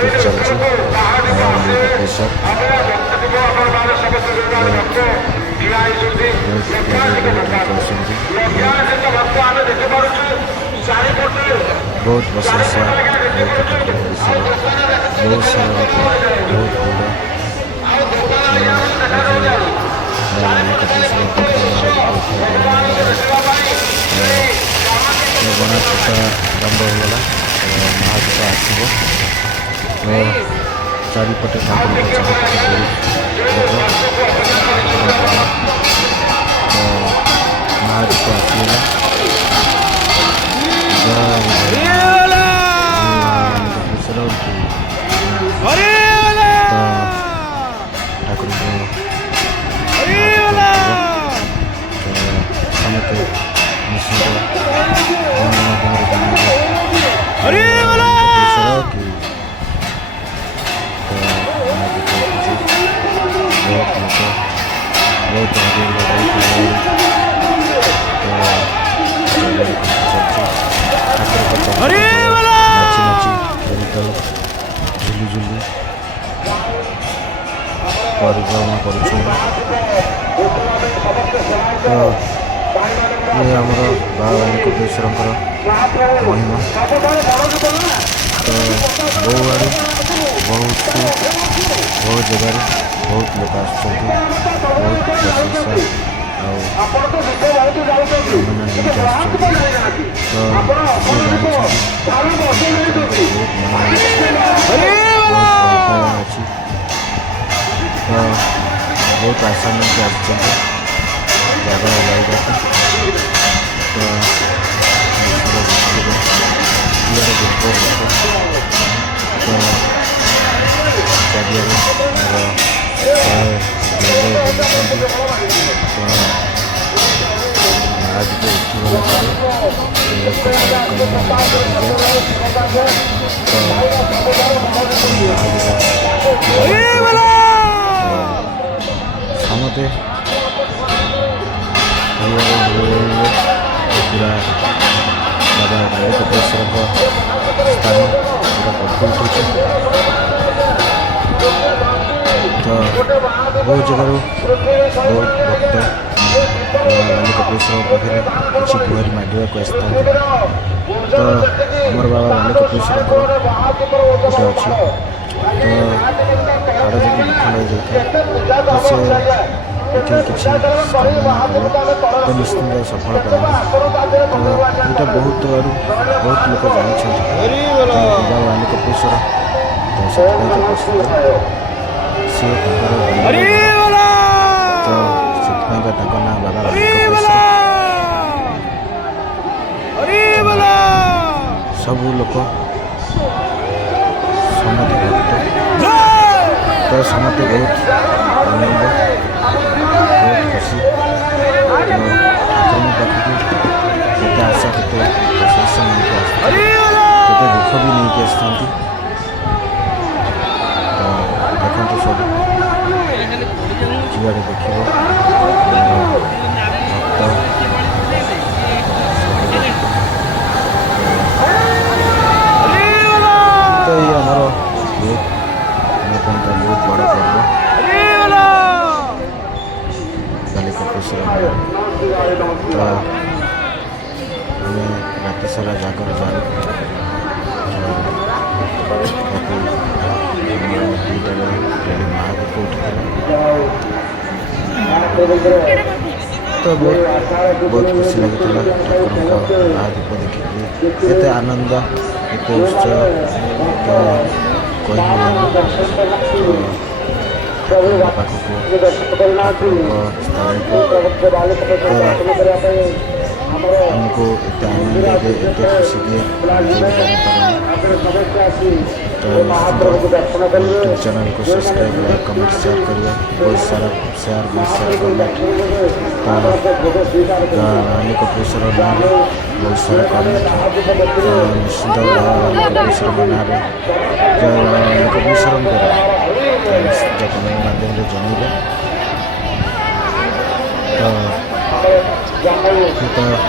प्रस्तुति चलती प्रेसर बहुत प्रशंसा बहुत सारा बहुत गणेशपूजा आरंभ होगा महादीप आसव चारिपटे महादीप आसगला ठाकुर समस्त निश्चित झुली परिक्रमा कर आमर बाबा कपिलेश्वर महिमा तो बहु आड़े बहुत जगार बहुत लोग आसुँच बहुत प्रशंसा अच्छी बहुत आशा नहीं आसुँच जगह लगा तो आज समते पूरा बाबा कपिलेश्वर स्थान पूरा भरपूर उठे तो बहुत जगार बहुत भक्त बाबा कपिलेश्वर पाखे किसी गुहारी मांगवाक आसता तो आमर बाबा बाली कपिलेश्वर गोटे अच्छी तो हाड़ जब दुख लग जाए तो से ये किसी कामना कले तो निश्चिंत सफल कर तो यहाँ बहुत आड़ू बहुत लोग जानते बाबा बाली कपिलेश्वर तो से प्रसिद्ध सी तो ना बाबा बाली कपिलेश्वर सब लोग समते भक्त तो समते बहुत आनंद बहुत खुशी ठाकुर पाखी केते आशा केते प्रशंसा नहीं केते दुख भी नहीं आसता तो देखते सब जुआड़े देख तो ये आमर बहुत बड़ा पर्व बाली कपिलेश्वर आम रात सारा जागर जाऊ महादीप उठा तो बहुत खुशी लगी ठाकुर महादीप देखिए एत आनंद एत उत्सव तो कही पाखक आमको एत आनंद दे एत खुशी दिए तो यूट्यूब चैनल को सब्सक्राइब लाइक कमेंट शेयर करिए बहुत सारा शेयर कमेंट तो बाली कपिलेश्वर नाँ बहुत सारा कमेंट निश्चित बाली कपिलेश्वर नाँ जय बाली कपिलेश्वर निश्चित कमेंट माध्यम जनइबे तो